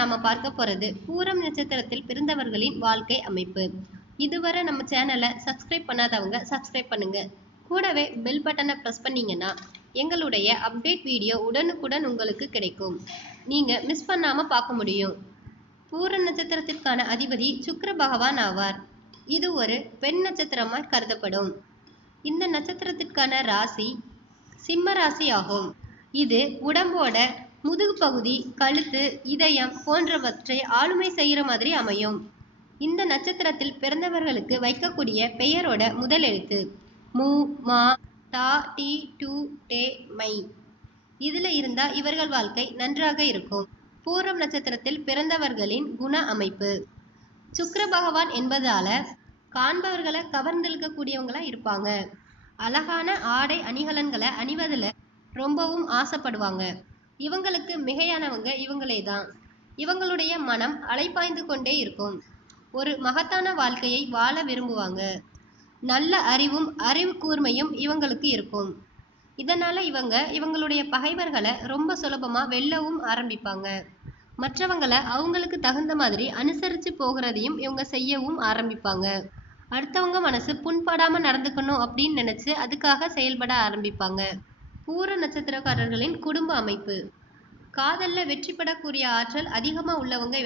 நாம பார்க்க போறது பூரம் நட்சத்திரத்தில் பிறந்தவர்களின் வாழ்க்கை அமைப்பு. இதுவரை நம்ம சேனலை சப்ஸ்கிரைப் பண்ணாதவங்க சப்ஸ்கிரைப் பண்ணுங்க. கூடவே பெல் பட்டனை பிரஸ் பண்ணீங்கன்னா எங்களுடைய அப்டேட் வீடியோ உடனுக்குடன் உங்களுக்கு கிடைக்கும். நீங்க மிஸ் பண்ணாம பார்க்க முடியும். பூர நட்சத்திரத்திற்கான அதிபதி சுக்கிர பகவான் ஆவார். இது ஒரு பெண் நட்சத்திரமாய் கருதப்படும். இந்த நட்சத்திரத்திற்கான ராசி சிம்ம ராசி ஆகும். இது உடம்போட முதுகு பகுதி, கழுத்து, இதயம் போன்றவற்றை ஆளுமை செய்கிற மாதிரி அமையும். இந்த நட்சத்திரத்தில் பிறந்தவர்களுக்கு வைக்கக்கூடிய பெயரோட முதல் எழுத்து மு, மா, தா, டி, டு, டே, மை. இதுல இருந்தா இவர்கள் வாழ்க்கை நன்றாக இருக்கும். பூரம் நட்சத்திரத்தில் பிறந்தவர்களின் குண அமைப்பு. சுக்கிர பகவான் என்பதால காண்பவர்களை கவர்ந்தெழுக்கக்கூடியவங்களா இருப்பாங்க. அழகான ஆடை அணிகலன்களை அணிவதில் ரொம்பவும் ஆசைப்படுவாங்க. இவங்களுக்கு மிகையானவங்க இவங்களே தான். இவங்களுடைய மனம் அலைப்பாய்ந்து கொண்டே இருக்கும். ஒரு மகத்தான வாழ்க்கையை வாழ விரும்புவாங்க. நல்ல அறிவு கூர்மையும் இவங்களுக்கு இருக்கும். இதனால இவங்களுடைய பகைவர்களை ரொம்ப சுலபமா வெல்லவும் ஆரம்பிப்பாங்க. மற்றவங்களை அவங்களுக்கு தகுந்த மாதிரி அனுசரித்து போகிறதையும் இவங்க செய்யவும் ஆரம்பிப்பாங்க. அடுத்தவங்க மனசு புண்படாம நடந்துக்கணும் அப்படின்னு நினைச்சு அதுக்காக செயல்பட ஆரம்பிப்பாங்க. பூர நட்சத்திரக்காரர்களின் குடும்ப அமைப்பு. காதல்ல வெற்றி பெறக்கூடிய ஆற்றல் அதிகமா உள்ளவங்க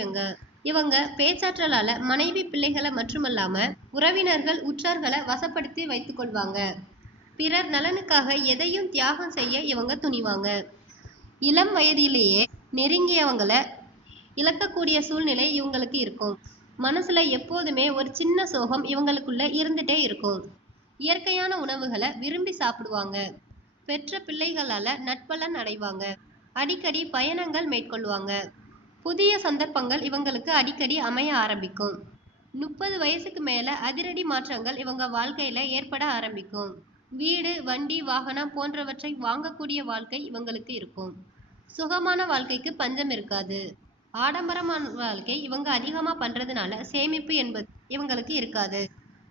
இவங்க பேச்சாற்றலால மனைவி பிள்ளைகளை மட்டுமல்லாம உறவினர்கள் உற்றார்களை வசப்படுத்தி வைத்துக் கொள்வாங்க. பிறர் நலனுக்காக எதையும் தியாகம் செய்ய இவங்க துணிவாங்க. இளம் வயதிலேயே நெருங்கியவங்களை இழக்கக்கூடிய சூழ்நிலை இவங்களுக்கு இருக்கும். மனசுல எப்போதுமே ஒரு சின்ன சோகம் இவங்களுக்குள்ள இருந்துட்டே இருக்கும். இயற்கையான உணவுகளை விரும்பி சாப்பிடுவாங்க. பெற்ற பிள்ளைகளால நட்பலன் அடைவாங்க. அடிக்கடி பயணங்கள் மேற்கொள்வாங்க. புதிய சந்தர்ப்பங்கள் இவங்களுக்கு அடிக்கடி அமைய ஆரம்பிக்கும். 30 வயசுக்கு மேல அதிரடி மாற்றங்கள் இவங்க வாழ்க்கையில ஏற்பட ஆரம்பிக்கும். வீடு, வண்டி, வாகனம் போன்றவற்றை வாங்கக்கூடிய வாழ்க்கை இவங்களுக்கு இருக்கும். சுகமான வாழ்க்கைக்கு பஞ்சம் இருக்காது. ஆடம்பரமான வாழ்க்கை இவங்க அதிகமா பண்றதுனால சேமிப்பு என்பது இவங்களுக்கு இருக்காது.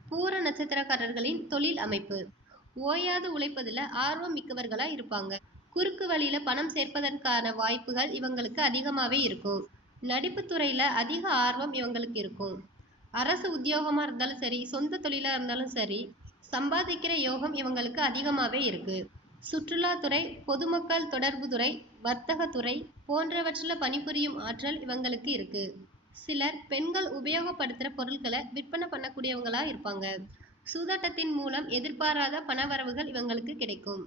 பூர நட்சத்திரக்காரர்களின் தொழில் அமைப்பு. ஓயாது உழைப்பதுல ஆர்வம் மிக்கவர்களா இருப்பாங்க. குறுக்கு வழியில பணம் சேர்ப்பதற்கான வாய்ப்புகள் இவங்களுக்கு அதிகமாவே இருக்கும். நடிப்பு துறையில அதிக ஆர்வம் இவங்களுக்கு இருக்கும். அரசு உத்தியோகமா இருந்தாலும் சரி, சொந்த தொழிலா இருந்தாலும் சரி, சம்பாதிக்கிற யோகம் இவங்களுக்கு அதிகமாவே இருக்கு. சுற்றுலாத்துறை, பொதுமக்கள் தொடர்பு துறை, வர்த்தகத்துறை போன்றவற்றில் பணிபுரியும் ஆற்றல் இவங்களுக்கு இருக்கு. சிலர் பெண்கள் உபயோகப்படுத்துற பொருட்களை விற்பனை பண்ணக்கூடியவங்களா இருப்பாங்க. சூதாட்டத்தின் மூலம் எதிர்பாராத பணவரவுகள் இவங்களுக்கு கிடைக்கும்.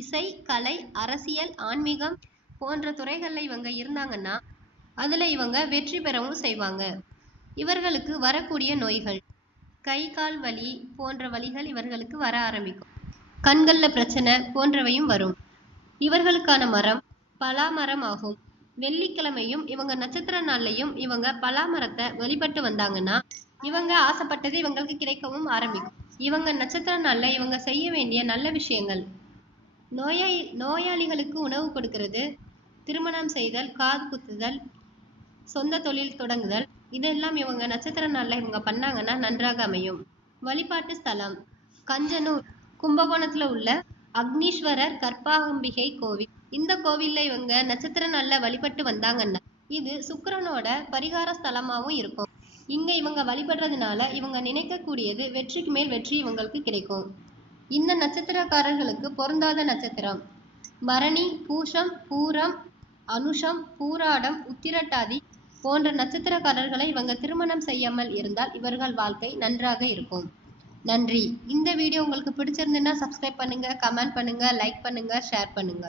இசை, கலை, அரசியல், ஆன்மீகம் போன்ற துறைகள்ல இவங்க இருந்தாங்கன்னா அதுல இவங்க வெற்றி பெறவும் செய்வாங்க. இவர்களுக்கு வரக்கூடிய நோய்கள் கை கால் வலி போன்ற வலிகள் இவர்களுக்கு வர ஆரம்பிக்கும். கண்கள்ல பிரச்சனை போன்றவையும் வரும். இவர்களுக்கான மரம் பலாமரம் ஆகும். வெள்ளிக்கிழமையும் இவங்க நட்சத்திர நாள்லையும் இவங்க பலாமரத்தை வழிபட்டு வந்தாங்கன்னா இவங்க ஆசைப்பட்டது இவங்களுக்கு கிடைக்கவும் ஆரம்பிக்கும். இவங்க நட்சத்திர நாள்ல இவங்க செய்ய வேண்டிய நல்ல விஷயங்கள்: நோயாளிகளுக்கு உணவு கொடுக்கிறது, திருமணம் செய்தல், காது குத்துதல், சொந்த தொழில் தொடங்குதல், இதெல்லாம் இவங்க நட்சத்திர நாள்ல இவங்க பண்ணாங்கன்னா நன்றாக அமையும். வழிபாட்டு ஸ்தலம் கஞ்சனூர், கும்பகோணத்துல உள்ள அக்னீஸ்வரர் கற்பகாம்பிகை கோவில். இந்த கோவில்ல இவங்க நட்சத்திர நாள்ல வழிபட்டு வந்தாங்கன்னா இது சுக்கிரனோட பரிகார ஸ்தலமாவும் இருக்கும். இங்க இவங்க வழிபடுறதுனால இவங்க நினைக்கக்கூடியது வெற்றிக்கு மேல் வெற்றி இவங்களுக்கு கிடைக்கும். இந்த நட்சத்திரக்காரர்களுக்கு பொருந்தாத நட்சத்திரம் பரணி, பூஷம், பூரம், அனுஷம், பூராடம், உத்திரட்டாதி போன்ற நட்சத்திரக்காரர்களை இவங்க திருமணம் செய்யாமல் இருந்தால் இவர்கள் வாழ்க்கை நன்றாக இருக்கும். நன்றி. இந்த வீடியோ உங்களுக்கு பிடிச்சிருந்துன்னா சப்ஸ்கிரைப் பண்ணுங்க, கமெண்ட் பண்ணுங்க, லைக் பண்ணுங்க, ஷேர் பண்ணுங்க.